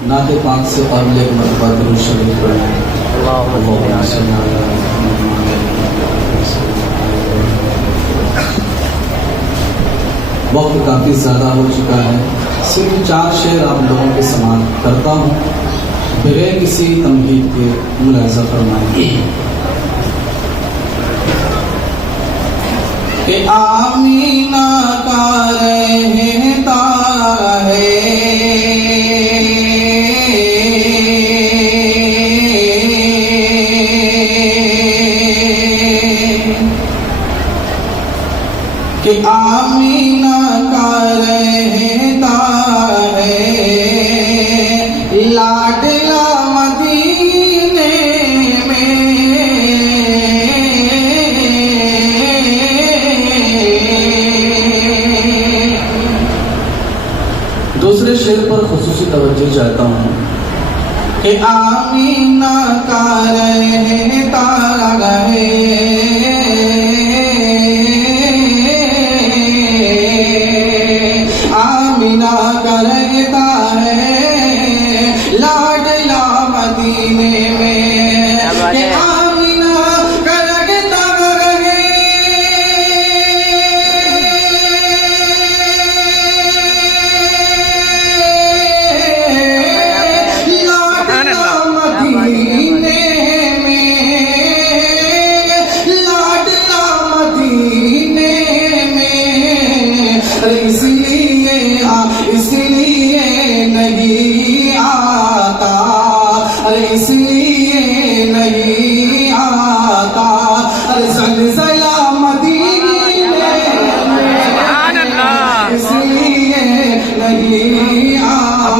नाते पाक से और एक मरतबा दुरूद शरीफ पढ़ें। वक्त काफ़ी ज़्यादा हो चुका है, सिर्फ 4 शेर आप लोगों के समाप्त करता हूँ बगैर किसी तमहीद के। मुलाहिज़ा फरमाएं कि आमीना का रहता है कि आमीना का रहता है लाडला मदीने में। दूसरे शेर पर खुसूसी तवज्जो चाहता हूँ कि आमीना का रहता है आमीना का रहता है लाडला मदीने में। कि आमीना का रहता है लाडला मदीने में, लाडला मदीने में। इसलिए नहीं आता, इसलिए नहीं आता ज़लज़ला मदीने में, इसलिए नहीं आता,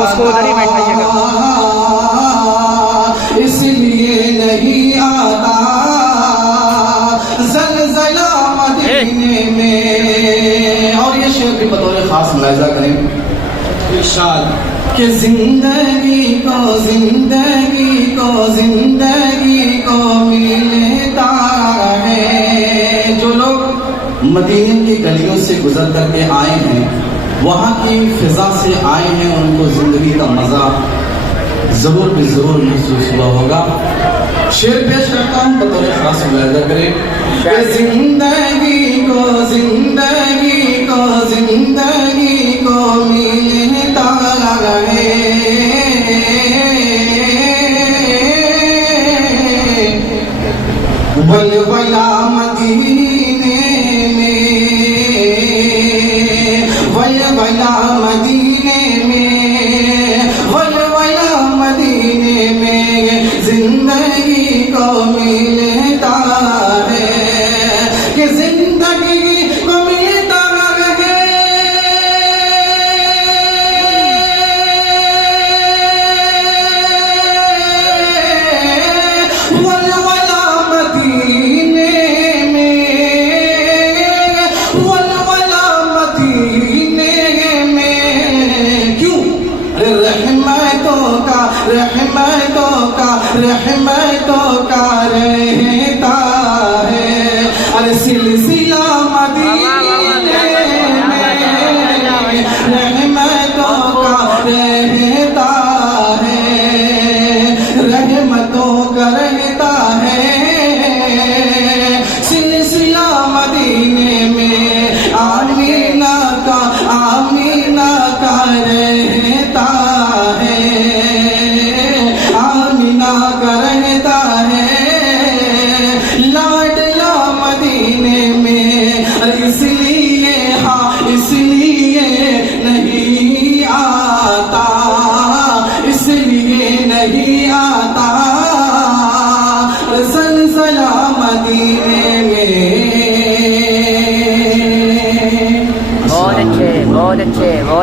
इसलिए नहीं आता ज़लज़ला मदीने में। और ये शेर भी बतौर खास मुलाहिज़ा करें इरशाद कि जिंदगी को जिंदगी को जिंदगी को मिलता है। जो लोग मदीने की गलियों से गुजर करके आए हैं, वहाँ की फिजा से आए हैं, उनको जिंदगी का मजा जरूर भी जरूर महसूस हुआ होगा। शेर पेश करता हूँ बतौर खास मुलाहिज़ा करें कि जिंदगी को जिंदगी को जिंदगी को मिलता है वलवला मदीने में, वलवला मदीने में, वलवला मदीने में जिंदगी को मिलता है कि जिंदगी को मिलता है वलवला मदीने में, वलवला मदीने में। क्यों? रहमतों का रहता है। अरे सिलसिला मदीने में रहमतों का रहता है, रहमतों का रहता है सिलसिला मदीने में। आमीना का रहता है, आमीना का रहता है लाडला मदीने में। इसलिए इसलिए नहीं आता, इसलिए नहीं आता ज़लज़ला मदीने में। बहुत अच्छे बहुत अच्छे।